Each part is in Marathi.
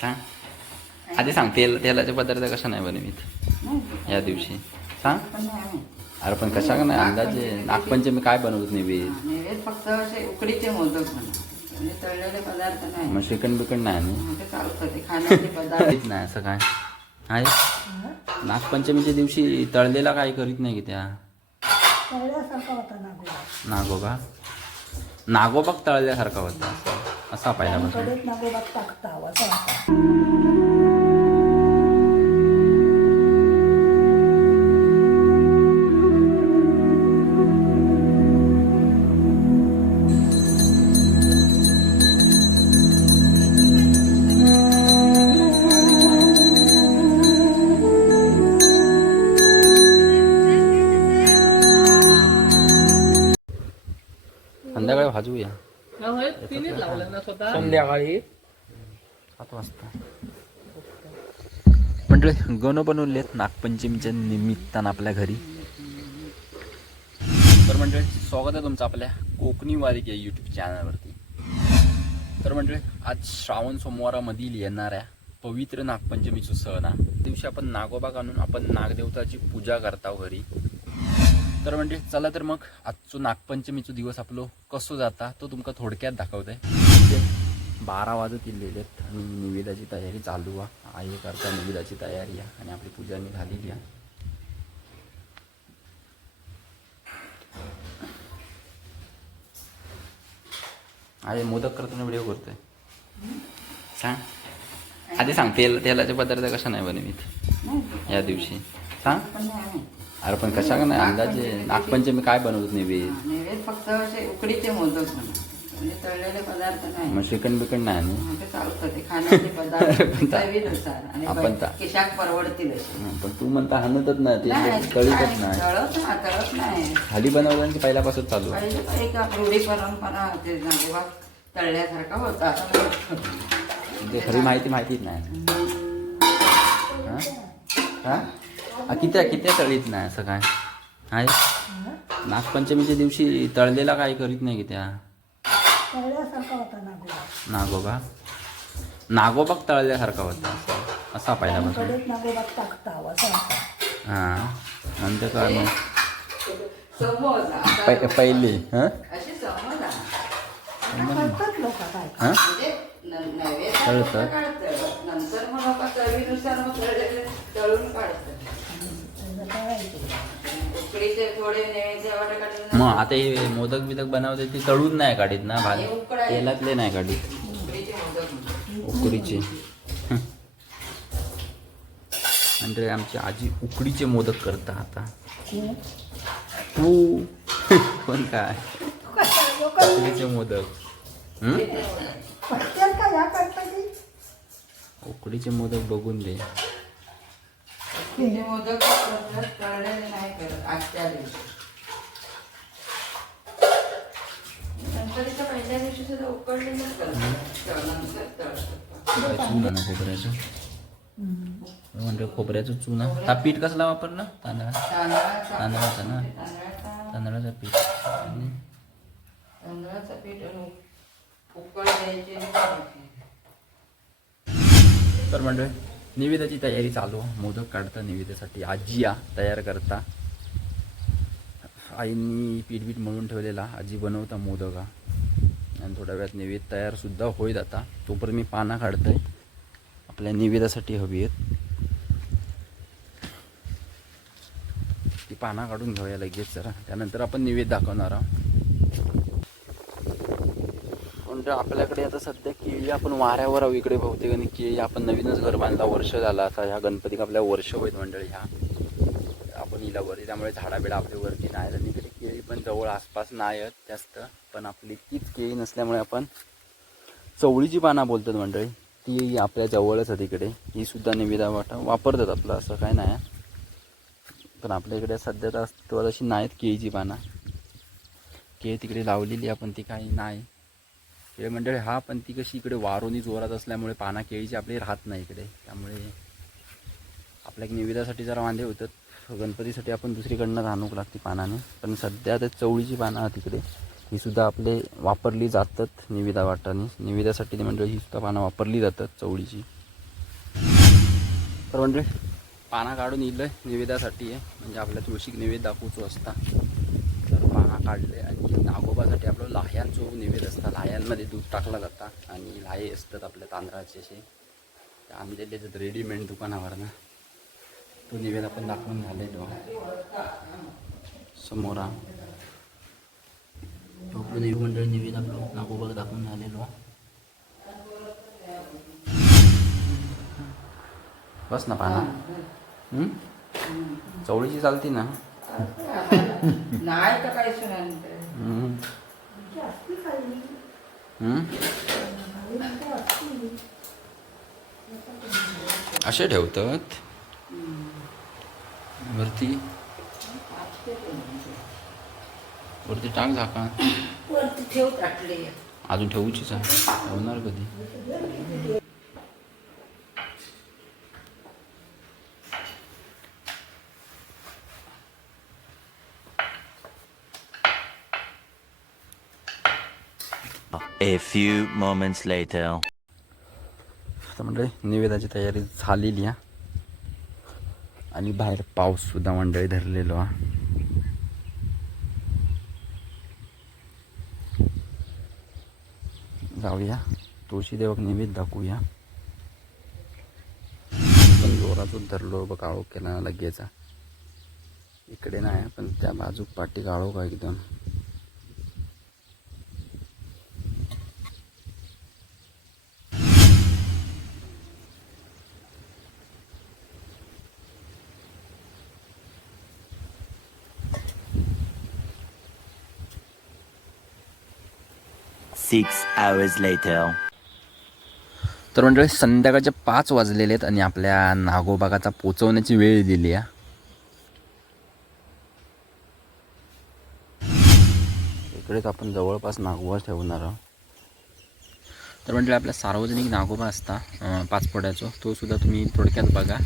सांग आधी सांग. तेलाचे पदार्थ कशा नाही बनवीत या दिवशी सांग. अरे पण कशा का नाही अंदाजे नागपंचमी काय बनवत नैवेद्य? फक्त असे उकडीचे मोदक म्हणजे तळलेले पदार्थ नाही. मग चिकन बिकन नाही आणि ते चालतं ते खाण्याचे पदार्थ नाही असं काय आहे. नागपंचमीच्या दिवशी तळलेला काय करीत नाही की त्या नागोबा नागोबाग तळल्यासारखा होता असा पाहिला. संध्याकाळी भाजूया. संध्याकाळी 7 वाजता मंडळी गण बनवलेत नागपंचमीच्या निमित्तानं आपल्या घरी. तर मंडळी स्वागत आहे तुमचं आपल्या कोकणी वारीक या यूट्यूब चॅनलवरती. तर मंडळी आज श्रावण सोमवारामधील येणाऱ्या पवित्र नागपंचमीचा सण आहे. दिवशी आपण नागोबा आणून आपण नागदेवताची पूजा करता घरी. तर म्हणजे चला तर मग आजचो नागपंचमीचो दिवस आपलो कसो जाता तो तुमका थोडक्यात दाखवतोय. 12 वाजत इल्लेले आणि निवेदाची तयारी चालू आहे. आई करता निवेदाची तयारी आहे आणि आपली पूजा झालेली आहे. आई मोदक करताना व्हिडिओ करतोय. सांग आधी सांग. तेलाचे पदार्थ कशा नाही बनवीत या दिवशी सांग. अरे पण कशा का नाही अंदाजे नागपंचमी काय बनवत नैवेद्य फक्त असे उकडीचे मोदक म्हणजे तळलेले पदार्थ नाही. मग चिकन बिकन नाही आणि ते चालतं ते खाण्याचे पदार्थ चवीनुसार आणि आपण केशाक परवडतील असे. पण तू म्हणता हाणतच नाही ते तळीतच नाही. तळत नाही खाली बनवलं की पहिल्यापासून चालू आहे. पहिले एक रूढी परंपरा होते नागोबा तळल्यासारखा होता. ते खरी माहितीच नाही. किती तळीत नाही असं काय आहे. नागपंचमीच्या दिवशी तळलेला काय करीत नाही की त्या नागोबा नागोबाग तळल्यासारखा होता असा पाहिला. हां नंतर काय मग पहिली हां नंतर मग चवीनुसार मग तळून काढतात. मग आता हे मोदक बिदक बनवते ते तळून नाही काढीत ना तेलातले नाही काढीत उकडीचे. म्हणजे आमची आजी उकडीचे मोदक करता. आता तू पण काय उकडीचे मोदक उकडीचे मोदक बघून दे. मोदक तळलेले नाही करत आजच्या दिवशी. गणपतीच्या पहिल्या दिवशी सुद्धा उकडलेलंच करतात. खोबऱ्याचं म्हणजे खोबऱ्याचं चुना. हा पीठ कसला वापरला? तांदळाचा ना तांदळाचं पीठ उकळ द्यायची. तर म्हणजे निवेदाची तयारी चालू. मोदक काढता निवेदासाठी आजी तयार करता. आईंनी पीठ मळून ठेवलेला. आजी बनवता मोदक आणि थोड्या वेळात निवेद तयार सुद्धा होईल. आता तोपर्यंत मी पानं काढतोय आपल्या निवेदासाठी हवी आहेत. ती पानं काढून घेऊया लगेच जरा. त्यानंतर आपण निवेद दाखवणार आहोत. आपल्याकडे आता सध्या केळी आपण वाऱ्यावर आहोत इकडे बहुतेक. आणि केळी आपण नवीनच घर बांधला वर्ष झाला. आता ह्या गणपतीक आपल्या वर्ष होईल मंडळी. ह्या आपण हिला वरती त्यामुळे झाडाबिडा आपल्या वरती नाही. आणि इकडे केळी पण जवळ आसपास नाही आहेत जास्त. पण आपली तीच केळी नसल्यामुळे आपण चवळीची पानं बोलतात मंडळी ती आपल्या जवळच आहे तिकडे. ही सुद्धा निवेदा वापरतात आपलं असं काय नाही. पण आपल्या इकडे सध्या तर असतो अशी नाहीत केळीची पानं. केळी तिकडे लावलेली आपण ती काही नाही. केळी मंडळी हा पण ती कशी इकडे वारोनी जोरात असल्यामुळे पाना केळीची आपली राहत नाही इकडे. त्यामुळे आपल्या निवेदासाठी जरा वांदे होतात. गणपतीसाठी आपण दुसरीकडनं आणूक लागते पानाने. पण सध्या तर चवळीची पानं आहेत तिकडे. ही सुद्धा आपले वापरली जातात निवेदा वाटाने. निवेदासाठी मंडळी ही सुद्धा पानं वापरली जातात चवळीची. तर म्हणजे पाना काढून इलंय निवेदासाठी आहे, म्हणजे आपल्या तुळशीक नैवेद्य दाखवतो असता. तर पाना काढले आणि नागोबासाठी आपलं लाह्यांचो नैवेद असता. लाह्यांमध्ये दूध टाकला जाता आणि लाहे असतात आपल्या तांदळाचे असे आणलेले आहेत रेडीमेड दुकानावर ना. तो निवेद आपण दाखवून झालेलो समोर तो आपलं देव मंडळ निवेद आपलं नागोबाला दाखवून झालेलो. बस ना पाना. चवळीची चालती ना. नाही तर काही सुनांत असे ठेवतात वरती. वरती टाक झाका. वरती ठेव टाकले. अजून ठेवूचीच आहे. ठेवणार कधी. A few moments later. आता मंडळी निवेदाची तयारी झालेली आहे आणि बाहेर पाऊस सुद्धा मंडळी धरलेलो आहे. जाऊया तुळशी देवाक नैवेद्य दाखवूया. पण जोरातून धरलो बघ. काळो केला लगेच. इकडे नाही पण त्या बाजूक पाठी काळो का एकदम. Six hours later. तर मंडळी संध्याकाळचे 5 वाजलेले आहेत आणि आपल्या नागोबागाचा पोचवण्याची वेळ दिली आहे. इकडेच आपण जवळपास नागोबा ठेवणार आहोत. तर मंडळी आपल्या सार्वजनिक नागोबा असता 5 पोड्याचा, तो सुद्धा तुम्ही थोडक्यात बघा.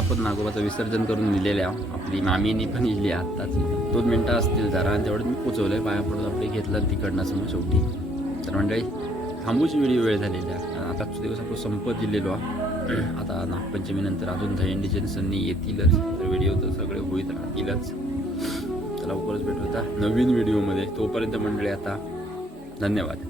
आपण नागोबाचं विसर्जन करून दिलेलं आहे. आपली मामीनी पण लिहिली आत्ताच 2 मिनटं असतील जरा, आणि तेवढं मी पोचवलं पाया पडून आपले घेतलं तिकडनं समोर शेवटी. तर मंडळी थांबूची वेळ झालेली आहे. आता दिवस आपण संपत दिलेलो आता नागपंचमीनंतर अजून दहीहंडीचे सण येतीलच, तर व्हिडिओ तर सगळे होईत राहतीलच. तर लवकरच भेटू आता नवीन व्हिडिओमध्ये. तोपर्यंत मंडळी आता धन्यवाद.